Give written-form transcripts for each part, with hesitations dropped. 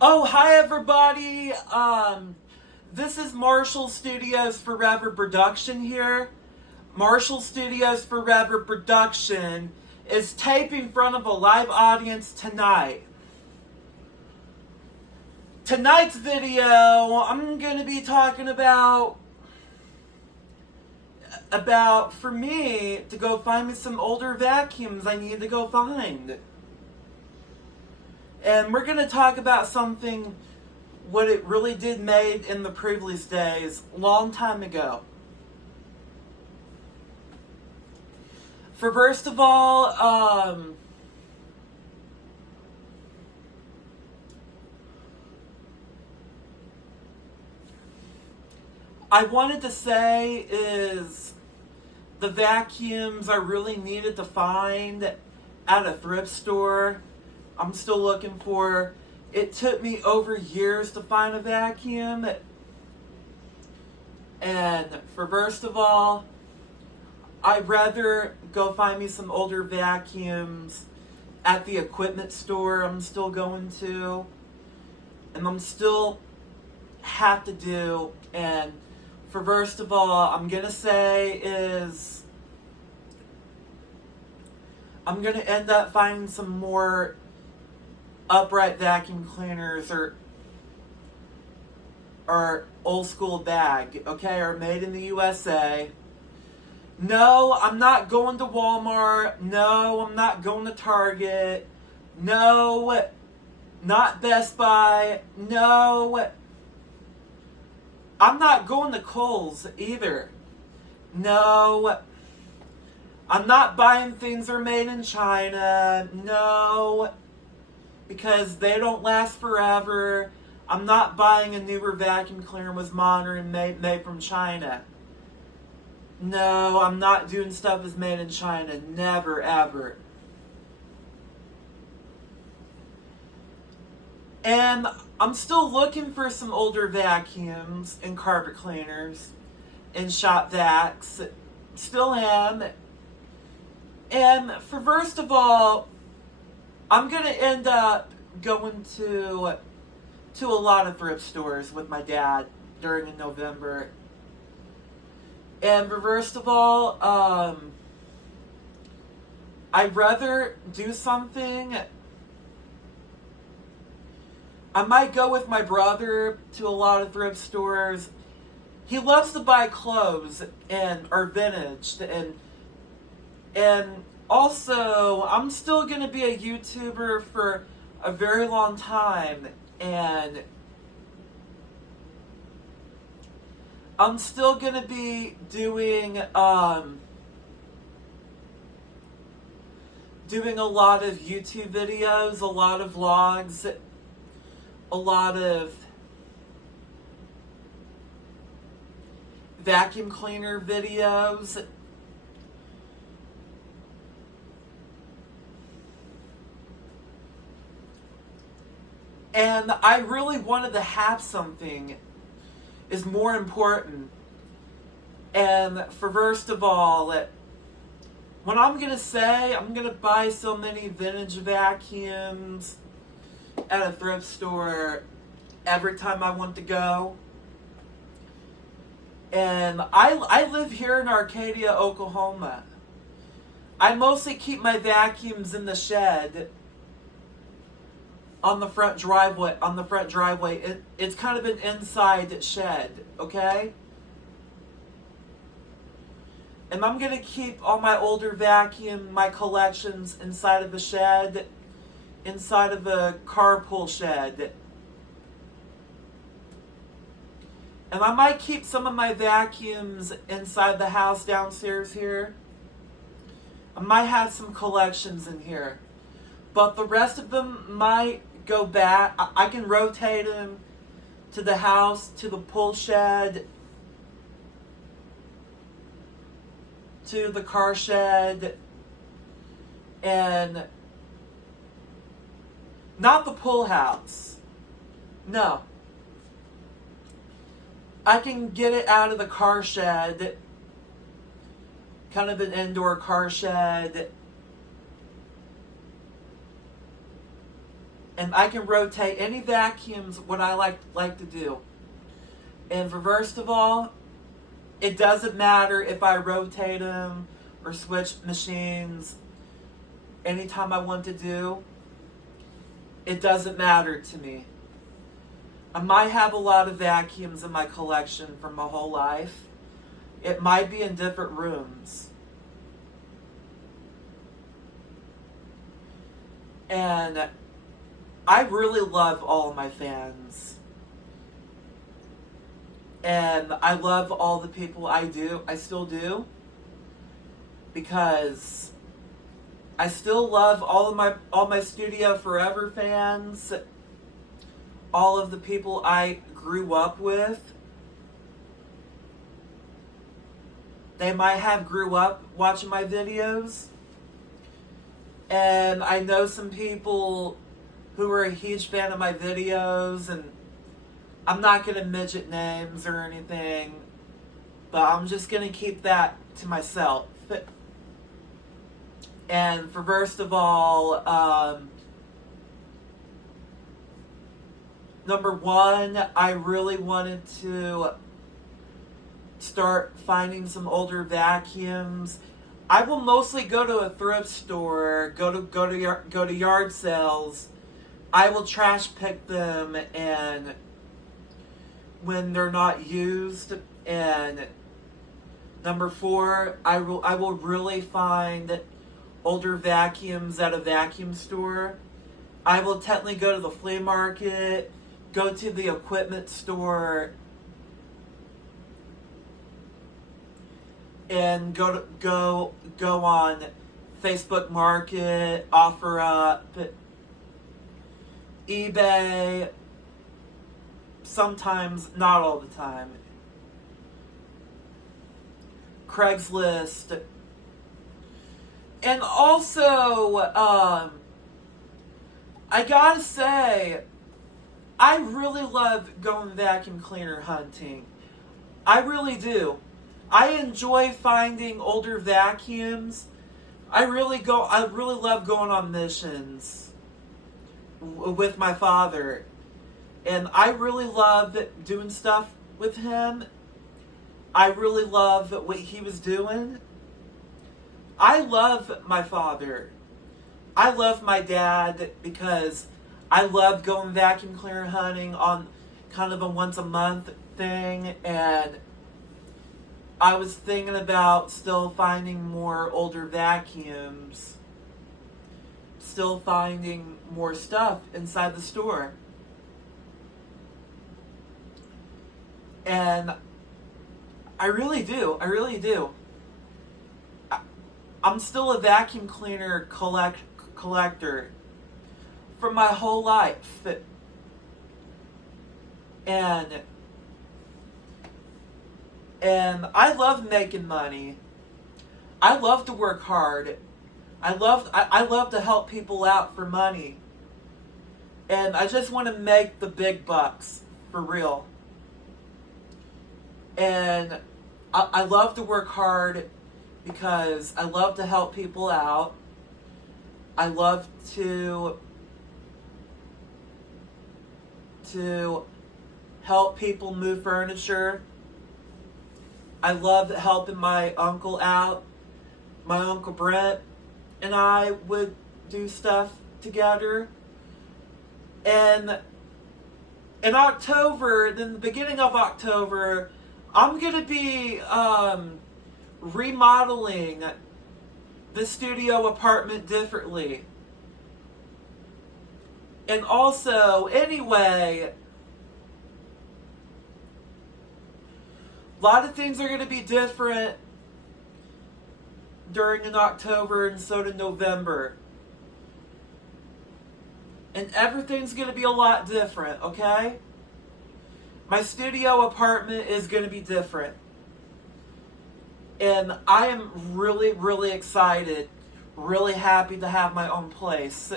Oh, hi everybody. This is Marshall Studios Forever Production here. Marshall Studios Forever Production is taping in front of a live audience tonight. Tonight's video, I'm going to be talking about for me to go find me some older vacuums I need to go find. And we're going to talk about something, what it really did made in the previous days, long time ago. For first of all, I wanted to say is the vacuums I really needed to find at a thrift store. I'm still looking for. It took me over years to find a vacuum. And for first of all, I'd rather go find me some older vacuums at the equipment store I'm still going to. And I'm still have to do. And for first of all, I'm going to say is I'm going to end up finding some more upright vacuum cleaners or old school bag, okay, or made in the USA. No, I'm not going to Walmart. No, I'm not going to Target. No, not Best Buy. No, I'm not going to Kohl's either. No, I'm not buying things that are made in China. No, because they don't last forever. I'm not buying a newer vacuum cleaner with modern made from China. No, I'm not doing stuff that's made in China. Never, ever. And I'm still looking for some older vacuums and carpet cleaners and shop vacs. Still am. And for first of all, I'm going to end up going to a lot of thrift stores with my dad during November. And first of all, I'd rather do something. I might go with my brother to a lot of thrift stores. He loves to buy clothes and are vintage and also, I'm still going to be a YouTuber for a very long time, and I'm still going to be doing a lot of YouTube videos, a lot of vlogs, a lot of vacuum cleaner videos. And I really wanted to have something is more important. And for first of all, when I'm going to say I'm going to buy so many vintage vacuums at a thrift store every time I want to go. And I live here in Arcadia, Oklahoma. I mostly keep my vacuums in the shed on the front driveway. It's kind of an inside shed, okay? And I'm going to keep all my older my collections inside of the shed, inside of a carpool shed. And I might keep some of my vacuums inside the house downstairs here. I might have some collections in here. But the rest of them might go back. I can rotate them to the house, to the pull shed, to the car shed, and not the pull house. No. I can get it out of the car shed, kind of an indoor car shed, And I can rotate any vacuums what I like to do. And for first of all, it doesn't matter if I rotate them or switch machines anytime I want to do. It doesn't matter to me. I might have a lot of vacuums in my collection from my whole life. It might be in different rooms. And I really love all of my fans. And I love all the people I still do. Because I still love all my Studio Forever fans. All of the people I grew up with. They might have grew up watching my videos. And I know some people who are a huge fan of my videos, and I'm not going to midget names or anything, but I'm just going to keep that to myself. And for first of all, number one, I really wanted to start finding some older vacuums. I will mostly go to a thrift store, go to yard sales. I will trash pick them, and when they're not used. And number four, I will really find older vacuums at a vacuum store. I will technically go to the flea market, go to the equipment store, and go on Facebook Market, OfferUp, eBay. Sometimes, not all the time. Craigslist. And also, I gotta say, I really love going vacuum cleaner hunting. I really do. I enjoy finding older vacuums. I really love going on missions with my father. And I really love doing stuff with him. I really love what he was doing. I love my father. I love my dad because I love going vacuum cleaner hunting on kind of a once a month thing. And I was thinking about still finding more older vacuums. Still finding more stuff inside the store. And I really do. I'm still a vacuum cleaner collector for my whole life. And I love making money. I love to work hard. I love to help people out for money. And I just want to make the big bucks for real. And I love to work hard because I love to help people out. I love to help people move furniture. I love helping my uncle out. My Uncle Brent and I would do stuff together. And in October, then the beginning of October, I'm going to be remodeling the studio apartment differently. And also, anyway, a lot of things are going to be different during in October and so to November. And everything's going to be a lot different, okay? My studio apartment is going to be different. And I am really, really excited, really happy to have my own place.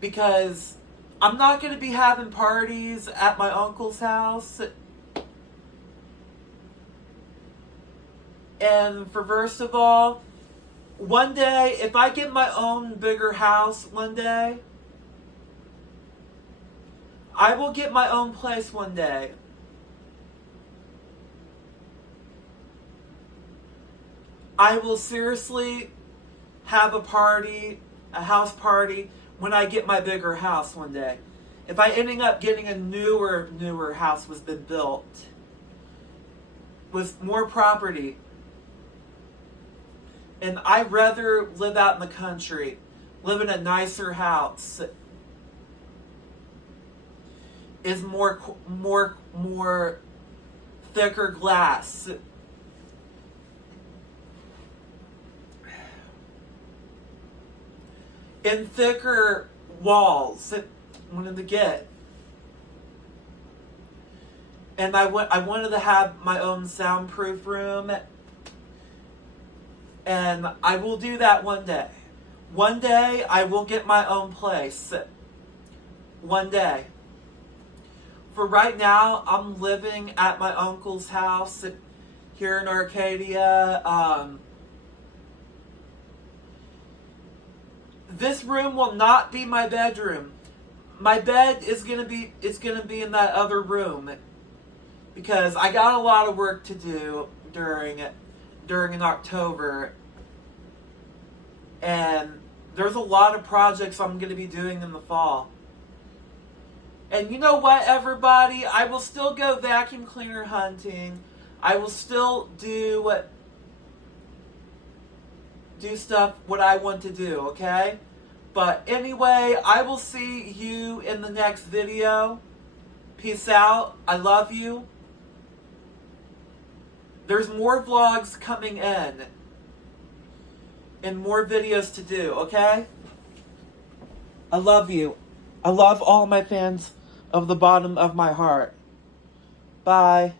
Because I'm not going to be having parties at my uncle's house. And for first of all, one day, if I get my own bigger house one day, I will get my own place one day. I will seriously have a party, a house party, when I get my bigger house one day. If I ending up getting a newer house was been built with more property, and I'd rather live out in the country, live in a nicer house, is more thicker glass. And thicker walls that I wanted to get. And I wanted to have my own soundproof room. And I will do that one day. One day I will get my own place. One day. For right now, I'm living at my uncle's house here in Arcadia. This room will not be my bedroom. My bed is gonna be in that other room because I got a lot of work to do during October, and there's a lot of projects I'm gonna be doing in the fall. And you know what, everybody? I will still go vacuum cleaner hunting. I will still do stuff what I want to do, okay? But anyway, I will see you in the next video. Peace out. I love you. There's more vlogs coming in and more videos to do, okay? I love you. I love all my fans of the bottom of my heart. Bye.